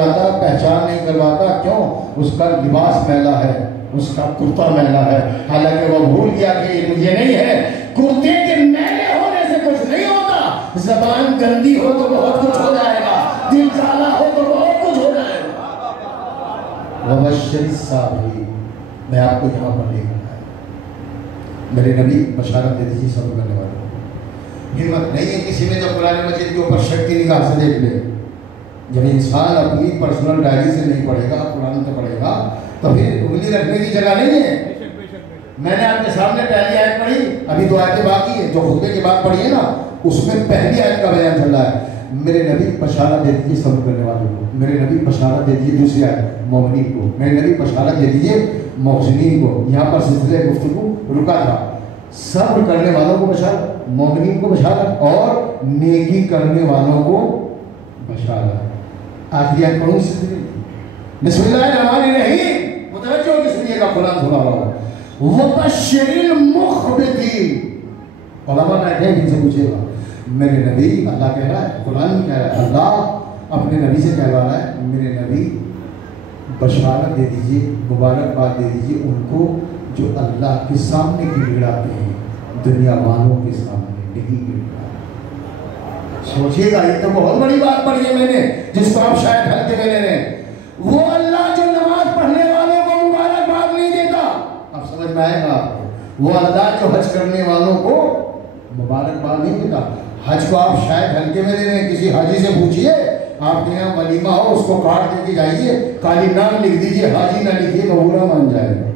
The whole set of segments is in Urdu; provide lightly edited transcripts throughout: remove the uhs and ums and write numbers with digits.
کراتا، پہچان نہیں کرواتا. کیوں؟ اس کا لباس میلا ہے، اس کا کرتا میلا ہے. حالانکہ وہ بھول گیا کہ یہ نہیں ہے. کرتے کے میلے ہونے سے کچھ نہیں ہوتا. زبان گندی ہو تو بہت کچھ ہو جائے گا، دل کالا ہو تو بہت کچھ ہو جائے گا. وبشر الصابرین. میں آپ کو یہاں پر لے کر آیا. میرے نبی بشارت دے دیجیے صبر کرنے والوں کو. ہمت نہیں ہے کسی میں جو قرآن مجید کے اوپر شک کی نگاہ سے دیکھ لے. جب انسان اپنی پرسنل ڈائری سے نہیں پڑھے گا، قرآن سے پڑھے گا، تو پھر انگلی رکھنے کی جگہ نہیں ہے. میں نے آپ کے سامنے پہلی آیت پڑھی، ابھی دو آیتیں باقی ہیں جو خطبے کے بعد پڑھی ہے نا، اس میں پہلی آیت کا بیان چل رہا ہے. میرے نبی بشارت دے دیجیے صبر کرنے والوں کو. میرے نبی بشارت دے دیجیے دوسری آیت مومنین کو. میرے نبی بشارت دے دیجیے محسنین کو. یہاں پر سلسلہ گفتگو رکا تھا. صبر کرنے والوں کو بشارت، مومنین کو بشارت، اور نیکی کرنے والوں کو بشارت. آخری آیت پڑھوں اس سے. بسم اللہ الرحمن الرحیم. متوجہ ہو کس لیے کا قرآن کھلا ہوا ہے. وَبَشِّرِ الْمُخْبِتِينَ. علماء بیٹھے ہیں، ان سے پوچھے گا. میرے نبی، اللہ کہہ رہا ہے، قرآن کہہ رہا ہے، اللہ اپنے نبی سے کہہ رہا ہے، میرے نبی بشارت دے دیجئے، مبارکباد دے دیجئے ان کو جو اللہ کے سامنے گڑ گڑاتے ہیں، دنیا والوں کے سامنے نہیں گڑ گڑاتے. سوچئے گا، یہ تو بہت بڑی بات پڑھی ہے میں نے، جس کو آپ شاید ہلکے میں لے رہے ہیں. وہ اللہ جو نماز پڑھنے والوں کو مبارکباد نہیں دیتا. اب سمجھ میں آئے گا آپ کو. وہ اللہ جو حج کرنے والوں کو مبارکباد نہیں دیتا. حج کو آپ شاید ہلکے میں لے رہے ہیں. کسی حاجی سے پوچھئے، آپ کے یہاں ولیمہ ہو، اس کو کارڈ دے کے جائیے، کالی نام لکھ دیجئے، حاجی نہ لکھیے تو برا مان جائے گا.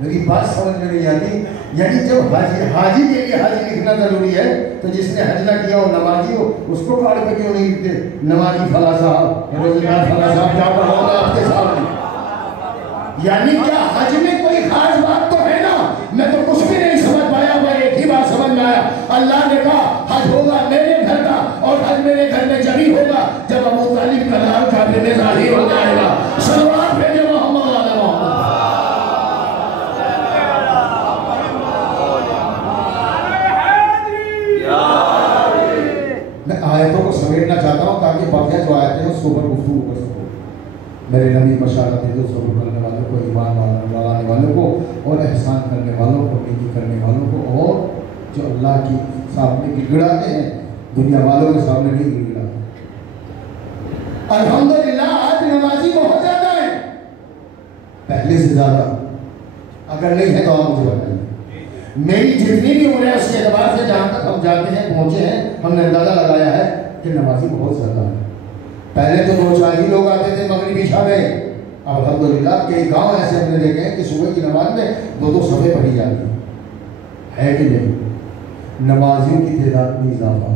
میری بات سمجھ میں نہیں آتی. یعنی جب حاجی کے لیے حج لکھنا ضروری ہے تو جس نے حج نہ کیا ہو، نمازی ہو، اس کو کارڈ پہ کیوں نہیں لکھتے نمازی فلاں صاحب، روزگار فلاں صاحب، کیا پڑھا ہوگا آپ کے سامنے. یعنی کیا حج میں کوئی خاص بات تو ہے نا؟ میں تو کچھ بھی نہیں سمجھ پایا. میں ایک ہی بات سمجھ میں آیا، اللہ نے کہا حج ہوگا میرے گھر کا، اور حج میرے گھر میں جبھی ہوگا جب ابو طالب کا نام کعبے میں ظاہر ہو جائے گا. صلوات بھیجے محمد علیہ محمد. میں آیتوں کو سمیٹنا چاہتا ہوں تاکہ باقی جو آیتیں ہیں اس کے اوپر گفتگو کر سکوں. میرے نبی بشارت دے دو صبر کرنے والوں کو، ایمان لانے والوں کو، اور احسان کرنے والوں کو، نیکی کرنے والوں کو، اور جو اللہ کی سامنے گڑگڑاتے ہیں، دنیا والوں کے سامنے نہیں گڑگڑاتے. الحمدللہ آج نمازی بہت زیادہ ہیں، پہلے سے زیادہ. اگر نہیں ہے تو آپ مجھے بتائیے. میری جتنی بھی عمر ہے اس کے اعتبار سے جہاں تک ہم جاتے ہیں، پہنچے ہیں، ہم نے اندازہ لگایا ہے کہ نمازی بہت زیادہ ہیں. پہلے تو 2-4 ہی لوگ آتے تھے مغربی عشاء میں. الحمدللہ کئی گاؤں ایسے ہم نے دیکھے ہیں کہ صبح کی نماز میں 2-2 صفحے پڑھی جاتی ہے کہ نہیں. نمازیوں کی تعداد میں اضافہ.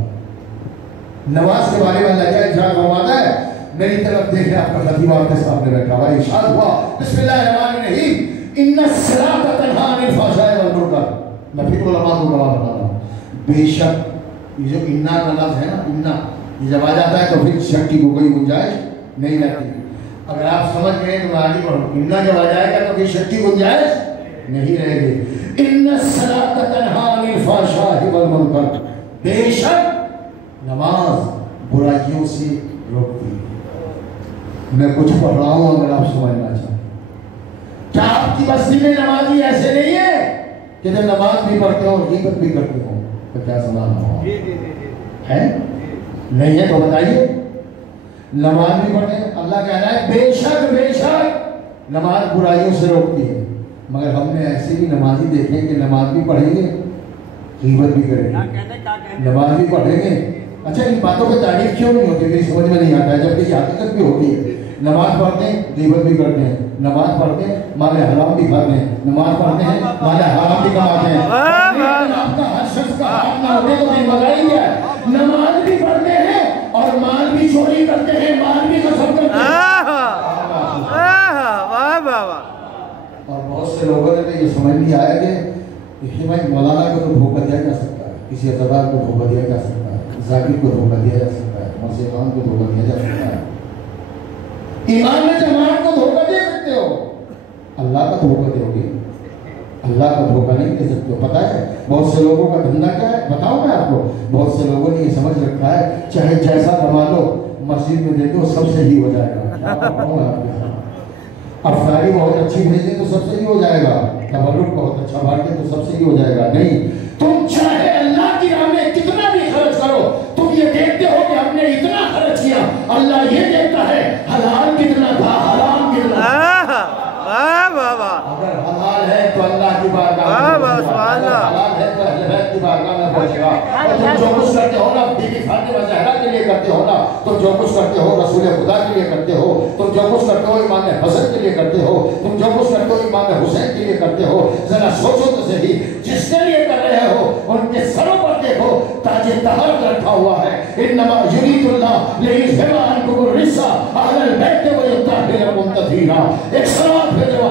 نماز کے بارے میں اللہ کیا ارشاد فرماتا ہے؟ میری طرف دیکھیں، آپ کا خطیب آپ کے سامنے بیٹھا ہوا. ارشاد ہوا بسم اللہ الرحمن الرحیم، ان الصلاۃ تنہی عن الفحشاء والمنکر. میں پھر علماء کو گواہ بتا رہا ہوں، بے شک یہ جو انا کا لفظ ہے نا، انا یہ جب آ جاتا ہے تو پھر شک کی کوئی گنجائش نہیں رہتی. اگر آپ سمجھ گئے تو میں آگے بڑھوں. انا جب آ جائے گا تو پھر شک کی گنجائش نہیں رہے گی. ان الصلاۃ تنہی عن الفحشاء والمنکر. بے شک نماز برائیوں سے روکتی ہے. میں کچھ پڑھ رہا ہوں اگر آپ سمجھنا چاہیں. کیا آپ کی بستی میں نمازی ایسے نہیں ہے کہ جب نماز بھی پڑھتے ہو غیبت بھی کرتے ہو؟ تو کیا سمجھنا ہو ہے؟ نہیں ہے تو بتائیے. نماز بھی پڑھتے ہیں، اللہ کہہ رہا ہے بے شک نماز برائیوں سے روکتی ہے. مگر ہم نے ایسے بھی نمازی دیکھیں کہ نماز بھی پڑھیں گے، غیبت بھی کریں گے، نماز بھی پڑھیں گے. اچھا ان باتوں کی تعریف کیوں نہیں ہوتی؟ میری سمجھ میں نہیں آتا ہے، جبکہ یہ حقیقت بھی ہوتی ہے. نماز پڑھتے ہیں، غیبت بھی کرتے ہیں. نماز پڑھتے ہیں، مال حرام بھی کھاتے ہیں. نماز پڑھتے ہیں، مال حرام بھی کماتے ہیں. آپ کا ہر شخص کا حق نہ ہوتے تو نہیں بتائیں گے. نماز بھی پڑھتے ہیں اور مال بھی چوری کرتے ہیں، مال بھی قسم کرتے ہیں. اور بہت سے لوگوں نے تو یہ سمجھ نہیں آیا کہ مولانا کو تو دھوکہ دیا جا سکتا ہے، کسی اعتبار کو دھوکہ دیا جا سکتا ہے، ذاکر کو دھوکہ دیا جا سکتا ہے، مرسی خان کو دھوکہ دیا جا سکتا ہے. ایمان میں جماعت کو دھوکہ دے سکتے ہو، اللہ کا دھوکہ دے ہوگی، اللہ کا دھوکہ نہیں دے سکتے ہو. پتہ ہے بہت سے لوگوں کا دھندا کیا ہے؟ بتاؤں میں آپ کو. بہت سے لوگوں نے یہ سمجھ رکھا ہے چاہے جیسا کما لو، مسجد میں دے دو سب صحیح ہو جائے گا. افطاری بہت اچھی بھیج دیں تو سب صحیح ہو جائے گا. تبرک بہت اچھا بانٹ دیں تو سب صحیح ہو جائے گا. نہیں, تم چاہے اللہ کی راہ میں کتنا بھی خرچ کرو, تم یہ دیکھتے ہو کہ ہم نے اتنا خرچ کیا. اللہ یہ دیکھتا ہے حلال کتنا تھا, حرام کتنا تھا. اگر حلال ہے تو اللہ کی بارگاہ میں پہنچے گا, حلال ہے تو اہل بیت کی بارگاہ میں پہنچے گا. اور تم جو کچھ کرتے ہو نا بی بی فاطمہ زہرا کے لیے کرتے ہو نا, تم جو کچھ کرتے ہو رسول خدا کے لیے کرتے ہو, تم جو کچھ کرتے ہو امام حسن کے لیے کرتے ہو, تم جو کچھ کرتے ہو امام حسین کے لیے کرتے ہو. ذرا سوچو تو صحیح, جس کے لیے کر رہے ہو ان کے سروں پر دیکھو تاج طہارت رکھا ہوا ہے. انما یرید اللہ لیذهب عنکم الرجس اہل البیت ویطہرکم تطہیرا. ایک صلوات بھیجو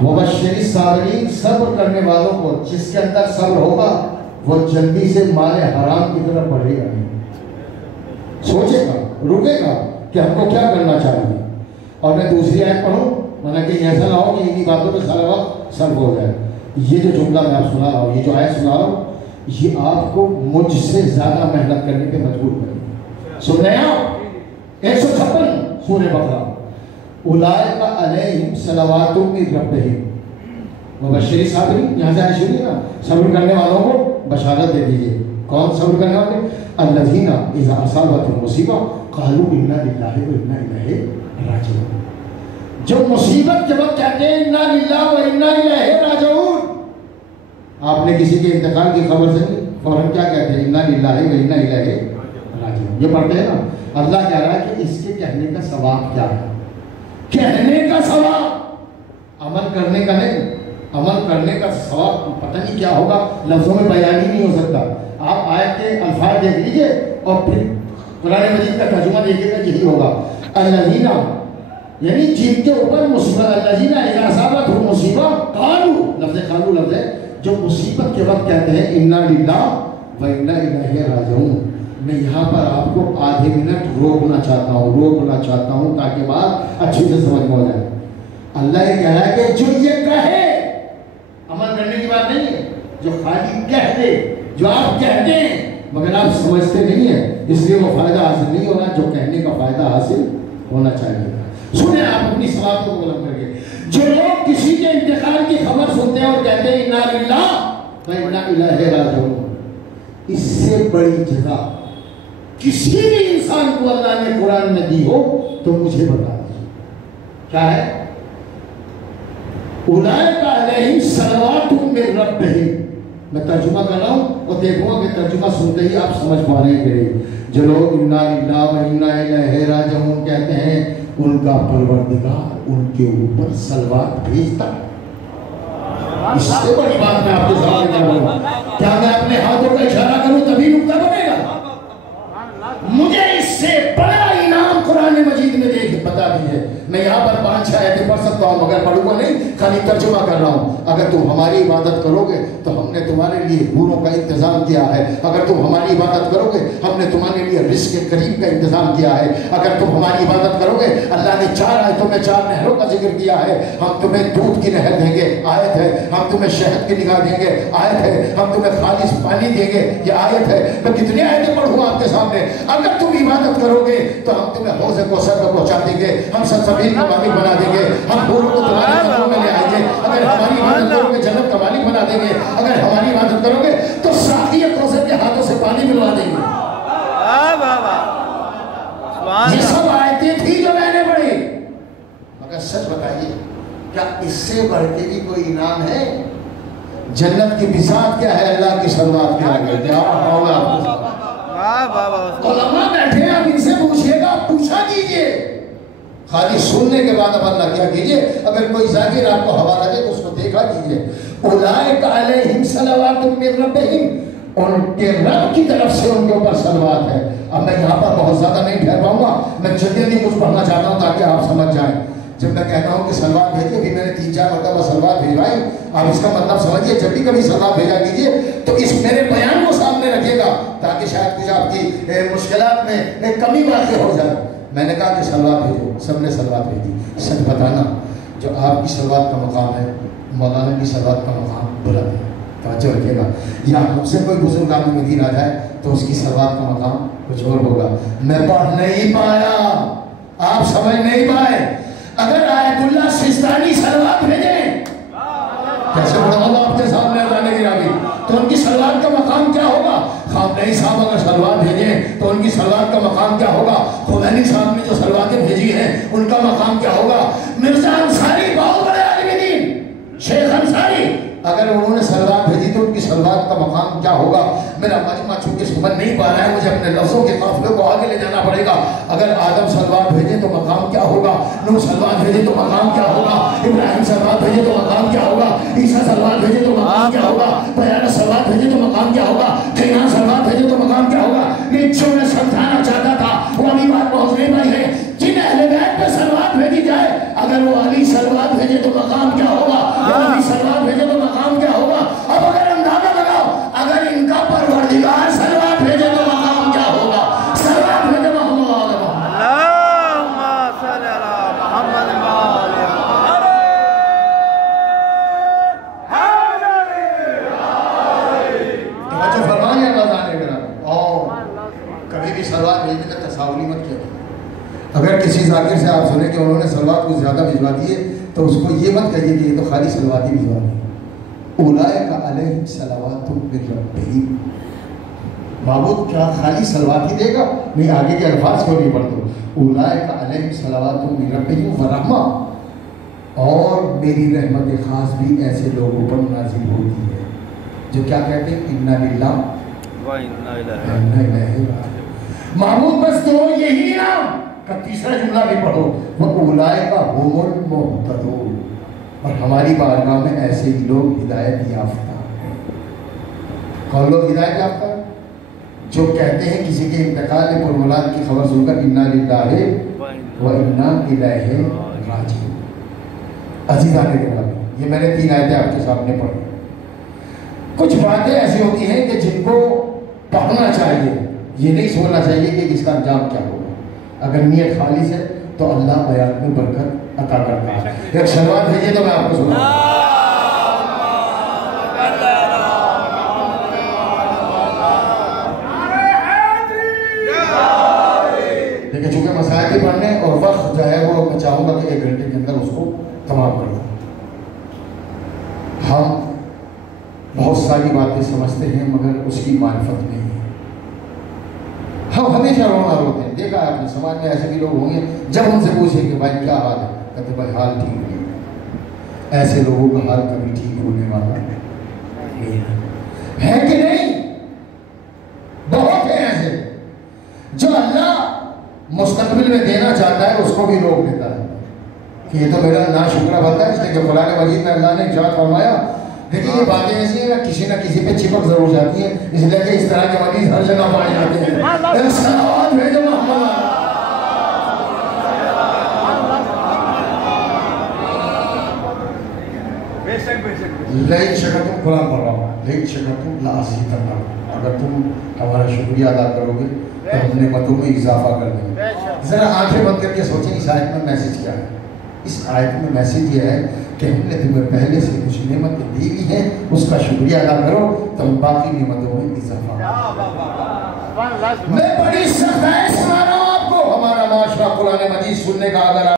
مبشر الصابرین, صبر کرنے والوں کو, جس کے اندر صبر ہوگا وہ جلدی سے مال حرام کی طرف بڑھے گا نہیں, سوچے گا, رکے گا کہ ہم کو کیا کرنا چاہیے. اور میں دوسری آیت پڑھوں, مانا کہ ایسا نہ ہو کہ انہی باتوں پہ سارا وقت صرف ہو جائے. یہ جو جملہ میں آپ سنا رہا ہوں, یہ جو آیت سنا رہا ہوں, یہ آپ کو مجھ سے زیادہ محنت کرنے پہ مجبور کرے گا. سن رہے ہیں آپ 156 سورہ بقرہ. اولئک علیہم صلوات من ربہم مبشر الصابرین. یہاں سے آئے شروع نا, صبر کرنے والوں کو بشارت دے دیجئے. کون صبر کرنے والے؟ الذین اذا اصابتهم مصیبہ قالوا انا للہ و انا الیہ راجعون. جو مصیبت کے وقت کہتے ہیں انا للہ و انا الیہ راجعون. آپ نے کسی کے انتقال کی خبر سے فوراً کیا کہتے ہیں؟ انا للہ و انا الیہ راجعون. یہ پڑھتے ہیں نا. اللہ کہہ رہا ہے کہ اس کے کہنے کا ثواب کیا ہے. کہنے کا ثواب, عمل کرنے کا نہیں. عمل کرنے کا ثواب پتہ نہیں کیا ہوگا, لفظوں میں بیان ہی نہیں ہو سکتا. آپ آیت کے الفاظ دیکھ لیجئے اور پھر قرآن مجید کا ترجمہ دیکھیے گا, یہی ہوگا. الذین یعنی جن کے اوپر مصیبت, الذین اذا اصابتهم مصیبہ قالوا, لفظ قالوا لفظ ہے جو مصیبت کے وقت کہتے ہیں انا للہ و انا الیہ راجعون. میں یہاں پر آپ کو آدھے منٹ روکنا چاہتا ہوں تاکہ بات اچھی سے سمجھ میں ہو جائے. اللہ یہ کہہ رہا ہے کہ جو یہ کہے, عمل کرنے کی بات نہیں ہے, جو خالی کہہ دے, جو آپ کہتے ہیں مگر آپ سمجھتے نہیں ہیں, اس لیے وہ فائدہ حاصل نہیں ہونا جو کہنے کا فائدہ حاصل ہونا چاہیے. سنیں آپ اپنی سوالوں کو بلند کر کے. جو لوگ کسی کے انتقال کی خبر سنتے ہیں اور کہتے ہیں انا للہ و انا الیہ راجعون, اس سے بڑی جزا کسی بھی انسان کو اللہ نے قرآن میں دی ہو تو مجھے بتا دیجیے کیا ہے. اولئک علیہم صلوات من ربہم. میں ترجمہ کر رہا ہوں اور دیکھوں گا کہ ترجمہ سنتے ہی آپ سمجھ پا رہے ہیں کہ نہیں. جو لوگ انا للہ و انا الیہ راجعون کہتے ہیں, ان کا پروردگار ان کے اوپر صلوات بھیجتا ہے. اس سے بڑی بات میں آپ کے سامنے کر رہا ہوں. کیا میں اپنے ہاتھوں کا اشارہ کروں تبھی نقطہ بنے گا؟ مجھے اس سے بڑا انعام قرآن مجید میں دیکھ بتا دیجیے. میں یہاں پر 5-6 آیتیں پڑھ سکتا ہوں مگر پڑھوں گا نہیں, خالی ترجمہ کر رہا ہوں. اگر تم ہماری عبادت کرو گے تو ہم نے تمہارے لیے حوروں کا انتظام کیا ہے. اگر تم ہماری عبادت کرو گے ہم نے تمہارے لیے رزق کریم کا انتظام کیا ہے. اگر تم ہماری عبادت کرو گے اللہ نے 4 آیتوں میں 4 نہروں کا ذکر کیا ہے. ہم تمہیں دودھ کی نہر دیں گے, آیت ہے. ہم تمہیں شہد کی نگاہ دیں گے, آیت ہے. ہم تمہیں خالص پانی دیں گے, یہ آیت ہے. میں کتنی آیتیں پڑھوں آپ کے سامنے. اگر تم عبادت کرو گے تو ہم تمہیں حوض کوثر کو پہنچا دیں گے, ہم سلسبیل کا مالک بنا دیں گے, ہم حوروں کو تمہارے گھروں میں لے آئیں گے. اگر ہماری عبادت کرو گے جنت کا مالک بنا دیں گے. اگر ہماری عبادت کرو گے تو ساقی کوثر کے ہاتھوں سے پانی ملوا دیں گے. یہ سب آیتیں تھی جو میں نے پڑھی. مگر سچ بتائیے کیا اس سے بڑھ کے بھی کوئی انعام ہے؟ جنت کی بساط کیا ہے, اللہ کی صلوات کیا ہے. جواب ہوگا آپ کو. علماء بیٹھے ہیں, آپ ان سے پوچھئے گا, پوچھا کیجئے. خالی سننے کے بعد اب اللہ کیا کیجئے. اگر کوئی ذاکر آپ کو حوالہ دے تو اس کو دیکھا کیجئے. اولئک علیہم صلوات من ربہم, ان کے رب کی طرف سے ان کے اوپر صلوات ہے. اب میں یہاں پر بہت زیادہ نہیں ٹھہر پاؤں گا, میں جلدی کچھ پڑھنا چاہتا ہوں تاکہ آپ سمجھ جائیں. جب میں کہتا ہوں کہ سلوات بھیجیے, بھی میں نے 3-4 مرتبہ سلوات بھیجوائی, آپ اس کا مطلب سمجھیے. جب بھی کبھی سلوات بھیجا کیجیے تو اس میرے بیان کو سامنے رکھیے گا تاکہ شاید کچھ آپ کی مشکلات میں کمی واقع ہو جائے. میں نے کہا کہ سلوات بھیجو, سب نے سلوات بھیجی. سچ بتانا جو آپ کی سلوات کا مقام ہے مولانا کی صلوات کا مقام بلند ہے. توجہ رکھیے گا. یا مجھ سے کوئی بزرگ آدمی مدین آ جائے تو اس کی صلوات کا مقام کچھ اور ہوگا. میں پڑھ نہیں پایا, آپ سمجھ نہیں پائے. اگر آیت اللہ سستانی صلوات بھیجیں, کیسے پڑھا ہوگا آپ کے سامنے اذان گرامی, تو ان کی صلوات کا مقام کیا ہوگا؟ خامنئی صاحب اگر صلوات بھیجیں تو ان کی صلوات کا مقام کیا ہوگا؟ خمینی صاحب نے جو صلواتیں بھیجی ہیں ان کا مقام کیا ہوگا؟ مرزا انصاری بہت بڑے عالم دین, شیخ انصاری, اگر انہوں نے صلوات بھیجی تو ان کی صلوات کا مقام کیا ہوگا؟ میرا مجمع چونکہ سمجھ نہیں پا رہا ہے, مجھے اپنے لفظوں کے قافلے کو آگے لے جانا پڑے گا. اگر آدم صلوات بھیجے تو مقام کیا ہوگا؟ نوح صلوات بھیجے تو مقام کیا ہوگا؟ ابراہیم صلوات بھیجے تو مقام کیا ہوگا؟ عیسیٰ صلوات بھیجے تو مقام کیا ہوگا؟ پیغمبر صلوات بھیجے تو مقام کیا ہوگا؟ کینان صلوات بھیجے تو مقام کیا ہوگا؟ یہ جو میں سمجھانا چاہتا تھا وہ ابھی بات پہنچ نہیں پائی ہے. جن اہل بیت پہ صلوات بھیجی جائے, اگر وہ علی صلوات بھیجے تو مقام کیا ہوگا؟ نبی صلوات بھیجے تو مقام کیا ہوگا؟ اب اگر اندازہ لگاؤ, اگر ان کا پروردگار صلوات بھیجے تو مقام کیا ہوگا؟ صلوات بھیجے محمد اللہم صلی علی محمد وآلہ توجہ فرمائیں اللہ تعالیٰ کرام. اور کبھی بھی صلوات بھیجنے کا تصاولی مت کیا. اگر کسی ذاکر سے آپ سنیں کہ انہوں نے صلوات کو زیادہ بھجوا دیے تو اس کو یہ مت کہیے کہ یہ تو خالی صلوات ہی بھجوا رہے ہیں. اولئک علیہم صلوات من ربہم, معبود کیا خالی صلوات ہی دے گا؟ نہیں, آگے کے الفاظ کیوں نہیں پڑھتے؟ اولئک علیہم صلوات من ربہم ورحمہ, اور میری رحمت خاص بھی ایسے لوگوں پر نازل ہوتی ہے جو کیا کہتے ہیں؟ انا للہ و انا الیہ راجعون. معبود بس تو یہی نام کا تیسرا جملہ بھی پڑھو, وَأُولَئِكَ هُمُ الْمُهْتَدُونَ, اور ہماری بارگاہ میں ایسے ہی لوگ ہدایت یافتہ ہیں. کون لوگ ہدایت یافتہ ہیں؟ جو کہتے ہیں کسی کے انتقال پرمولاد کی خبر سن کر اِنَّا لِلَّهِ وَإِنَّا إِلَيْهِ رَاجِعُونَ. عزیزان گرامی, یہ میں نے 3 آیتیں آپ کے سامنے پڑھی. کچھ باتیں ایسی ہوتی ہیں کہ جن کو پڑھنا چاہیے, یہ نہیں سوچنا چاہیے کہ اس کا انجام کیا ہوگا. اگر نیت خالص ہے تو اللہ بیان میں برکت عطا کرتا ہے. ایک صلوات بھیجیے تو میں آپ کو سناؤں. لیکن چونکہ مسائل بھی پڑھنے اور وقت جو ہے وہ میں چاہوں گا کہ 1 گھنٹے کے اندر اس کو تمام کر دوں. ہم بہت ساری باتیں سمجھتے ہیں مگر اس کی معرفت نہیں ہے. ہم ہمیشہ رونا روتے ہیں. دیکھا آپ نے سماج میں ایسے بھی لوگ ہوں گے, جب ان سے پوچھیں کہ بھائی کیا حال ہے, کہتے بھائی حال ٹھیک نہیں. ایسے لوگوں کا حال کبھی ٹھیک ہونے والا نہیں ہے کہ نہیں؟ بہت ہیں ایسے جو اللہ مستقبل میں دینا چاہتا ہے اس کو بھی روک دیتا ہے کہ یہ تو میرا ناشکرہ بندہ ہے. اس لیے کہ قرآن مجید میں اللہ نے ارشاد فرمایا. دیکھیں یہ باتیں ایسی ہیں کسی نہ کسی پہ چپک ضرور جاتی ہیں, اس لیے کہ اس طرح کے مریض ہر جگہ پائے جاتے ہیں. صلوات بھیجو محمد. لئن شکرتم, قرآن پڑھ رہا ہوں, لئن شکرتم لأزیدنکم, اگر تم ہمارا شکریہ ادا کرو گے تو ہم نعمتوں میں اضافہ کر دیں گے. ذرا آنکھیں بند کر کے سوچیں اس آیت میں میسج کیا ہے. اس آیت میں میسج یہ ہے کہ ہم نے تمہیں پہلے سے کچھ نعمتیں دی ہوئی ہیں, اس کا شکریہ ادا کرو تو ہم باقی نعمتوں میں اضافہ. میں بڑی سخت ہے سنا رہا ہوں آپ کو. ہمارا معاشرہ قرآن مجید سننے کا اگر